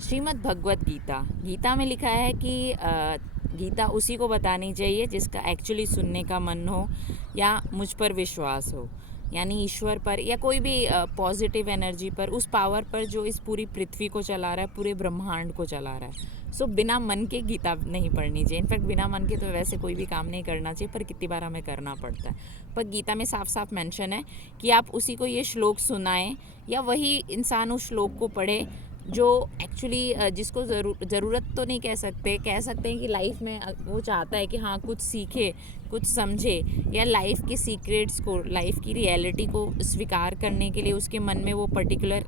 श्रीमद् भगवत गीता। गीता में लिखा है कि गीता उसी को बतानी चाहिए जिसका एक्चुअली सुनने का मन हो या मुझ पर विश्वास हो, यानी ईश्वर पर या कोई भी पॉजिटिव एनर्जी पर, उस पावर पर जो इस पूरी पृथ्वी को चला रहा है, पूरे ब्रह्मांड को चला रहा है। सो बिना मन के गीता नहीं पढ़नी चाहिए। इनफैक्ट बिना मन के तो वैसे कोई भी काम नहीं करना चाहिए, पर कितनी बार हमें करना पड़ता है। पर गीता में साफ साफ मेंशन है कि आप उसी को ये श्लोक सुनाएं या वही इंसान उस श्लोक को पढ़े जो एक्चुअली जिसको ज़रूरत तो नहीं कह सकते हैं कि लाइफ में वो चाहता है कि हाँ कुछ सीखे, कुछ समझे, या लाइफ के सीक्रेट्स को, लाइफ की रियलिटी को स्वीकार करने के लिए उसके मन में वो पर्टिकुलर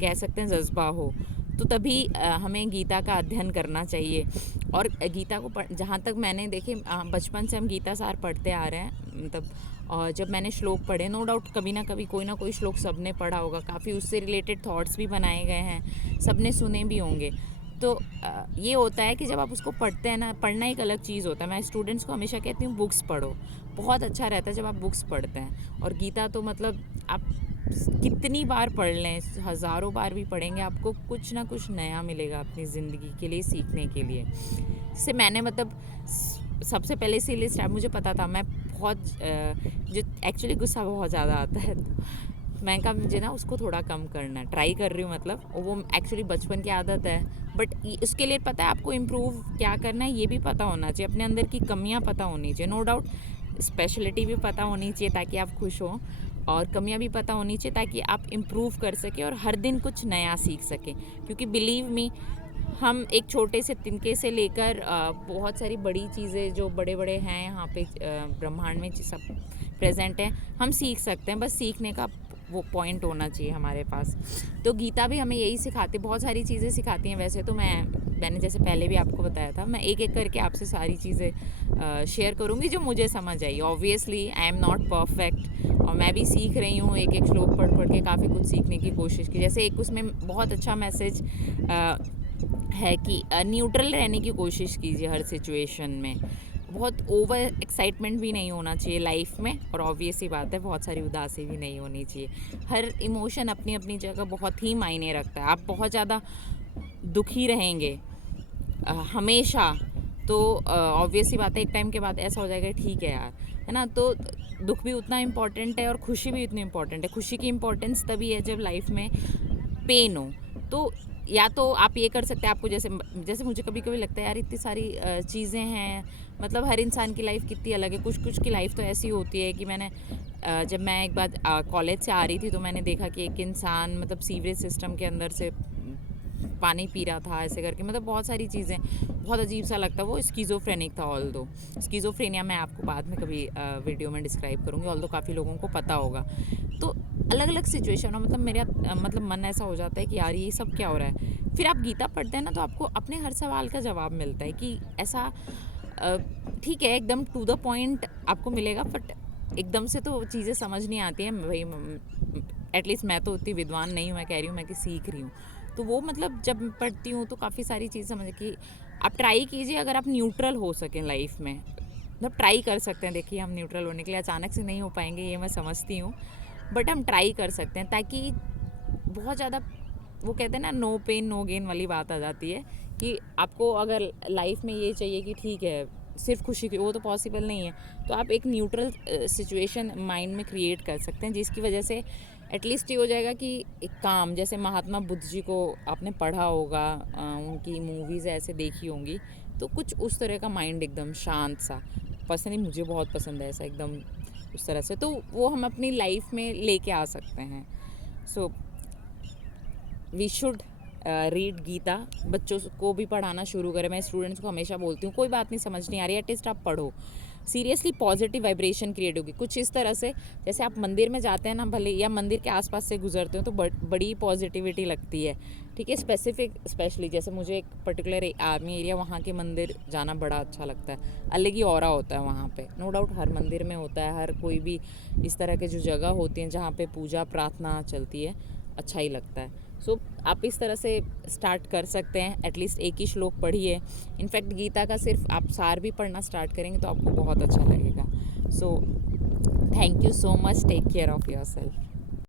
कह सकते हैं जज्बा हो। तो तभी हमें गीता का अध्ययन करना चाहिए। और गीता को जहाँ तक मैंने देखे, बचपन से हम गीता सार पढ़ते आ रहे हैं, मतलब और जब मैंने श्लोक पढ़े, नो डाउट कभी ना कभी कोई ना कोई श्लोक सबने पढ़ा होगा, काफ़ी उससे रिलेटेड थॉट्स भी बनाए गए हैं, सबने सुने भी होंगे। तो ये होता है कि जब आप उसको पढ़ते हैं ना, पढ़ना एक अलग चीज़ होता है। मैं स्टूडेंट्स को हमेशा कहती हूँ बुक्स पढ़ो, बहुत अच्छा रहता है जब आप बुक्स पढ़ते हैं। और गीता तो मतलब आप कितनी बार पढ़ लें, हज़ारों बार भी पढ़ेंगे, आपको कुछ ना कुछ नया मिलेगा अपनी ज़िंदगी के लिए, सीखने के लिए। इससे मैंने मतलब सबसे पहले इसीलिए स्टार्ट, मुझे पता था मैं बहुत जो एक्चुअली गुस्सा बहुत ज़्यादा आता है, तो मैं कहा मुझे ना उसको थोड़ा कम करना है, ट्राई कर रही हूँ। मतलब वो एक्चुअली बचपन की आदत है, बट उसके लिए पता है आपको इम्प्रूव क्या करना है, ये भी पता होना चाहिए, अपने अंदर की कमियाँ पता होनी चाहिए। नो डाउट स्पेशलिटी भी पता होनी चाहिए ताकि आप खुश हों, और कमियां भी पता होनी चाहिए ताकि आप इम्प्रूव कर सकें और हर दिन कुछ नया सीख सकें। क्योंकि बिलीव मी, हम एक छोटे से तिनके से लेकर बहुत सारी बड़ी चीज़ें जो बड़े बड़े हैं यहाँ पे ब्रह्मांड में सब प्रेजेंट हैं, हम सीख सकते हैं। बस सीखने का वो पॉइंट होना चाहिए हमारे पास। तो गीता भी हमें यही सिखाती, बहुत सारी चीज़ें सिखाती हैं। वैसे तो मैंने जैसे पहले भी आपको बताया था, मैं एक एक करके आपसे सारी चीज़ें शेयर करूँगी जो मुझे समझ आई। Obviously I am not perfect, और मैं भी सीख रही हूँ, एक एक श्लोक पढ़ पढ़ के काफ़ी कुछ सीखने की कोशिश की। जैसे एक उसमें बहुत अच्छा मैसेज है कि न्यूट्रल रहने की कोशिश कीजिए हर सिचुएशन में। बहुत ओवर एक्साइटमेंट भी नहीं होना चाहिए लाइफ में, और ऑब्वियस ही बात है बहुत सारी उदासी भी नहीं होनी चाहिए। हर इमोशन अपनी अपनी जगह बहुत ही मायने रखता है। आप बहुत ज़्यादा दुखी रहेंगे हमेशा, तो ऑब्वियस ही बात है एक टाइम के बाद ऐसा हो जाएगा ठीक है यार, है ना। तो दुख भी उतना इम्पॉर्टेंट है और खुशी भी उतनी इम्पॉर्टेंट है। खुशी की इम्पोर्टेंस तभी है जब लाइफ में पेन हो। तो या तो आप ये कर सकते हैं, आपको जैसे जैसे मुझे कभी कभी लगता है यार इतनी सारी चीज़ें हैं, मतलब हर इंसान की लाइफ कितनी अलग है। कुछ कुछ की लाइफ तो ऐसी होती है कि मैंने जब मैं एक बार कॉलेज से आ रही थी तो मैंने देखा कि एक इंसान मतलब सीवरेज सिस्टम के अंदर से पानी पी रहा था ऐसे करके, मतलब बहुत सारी चीज़ें, बहुत अजीब सा लगता है। वो स्कीज़ोफ्रेनिक था। ऑल दो स्कीज़ोफ्रेनिया मैं आपको बाद में कभी वीडियो में डिस्क्राइब करूँगी, ऑल दो काफ़ी लोगों को पता होगा। तो अलग अलग सिचुएशन हो, मतलब मेरा मतलब मन ऐसा हो जाता है कि यार ये सब क्या हो रहा है। फिर आप गीता पढ़ते हैं ना, तो आपको अपने हर सवाल का जवाब मिलता है कि ऐसा ठीक है, एकदम टू द पॉइंट आपको मिलेगा, बट एकदम से तो चीज़ें समझ नहीं आती हैं भाई। एटलीस्ट मैं तो उतनी विद्वान नहीं हूँ, मैं कह रही हूँ मैं कि सीख रही हूँ। तो वो मतलब जब पढ़ती हूँ तो काफ़ी सारी चीज़ समझ कि आप ट्राई कीजिए, अगर आप न्यूट्रल हो सकें लाइफ में, मतलब ट्राई कर सकते हैं। देखिए हम न्यूट्रल होने के लिए अचानक से नहीं हो पाएंगे, ये मैं समझती हूँ, बट हम ट्राई कर सकते हैं। ताकि बहुत ज़्यादा वो कहते हैं ना नो पेन नो गेन वाली बात आ जाती है कि आपको अगर लाइफ में ये चाहिए कि ठीक है सिर्फ खुशी की, वो तो पॉसिबल नहीं है। तो आप एक न्यूट्रल सिचुएशन माइंड में क्रिएट कर सकते हैं, जिसकी वजह से एटलीस्ट ये हो जाएगा कि एक काम, जैसे महात्मा बुद्ध जी को आपने पढ़ा होगा, उनकी मूवीज़ ऐसे देखी होंगी, तो कुछ उस तरह का माइंड एकदम शांत सा, पर्सनली मुझे बहुत पसंद है ऐसा एकदम उस तरह से। तो वो हम अपनी लाइफ में लेके आ सकते हैं। So we should read Gita. बच्चों को भी पढ़ाना शुरू करें। मैं स्टूडेंट्स को हमेशा बोलती हूँ कोई बात नहीं समझ नहीं आ रही, एटलीस्ट आप पढ़ो। सीरियसली पॉजिटिव वाइब्रेशन क्रिएट होगी कुछ इस तरह से। जैसे आप मंदिर में जाते हैं ना, भले या मंदिर के आसपास से गुजरते हो, तो बड़ी पॉजिटिविटी लगती है। ठीक है, स्पेशली जैसे मुझे एक पर्टिकुलर आर्मी एरिया, वहाँ के मंदिर जाना बड़ा अच्छा लगता है। अलग ही ऑरा होता है वहाँ पे। नो डाउट हर मंदिर में होता है, हर कोई भी इस तरह के जो जगह होती हैं जहाँ पे पूजा प्रार्थना चलती है, अच्छा ही लगता है। सो आप इस तरह से स्टार्ट कर सकते हैं। एटलीस्ट एक ही श्लोक पढ़िए। इनफैक्ट गीता का सिर्फ आप सार भी पढ़ना स्टार्ट करेंगे तो आपको बहुत अच्छा लगेगा। So thank you so much, take care of yourself.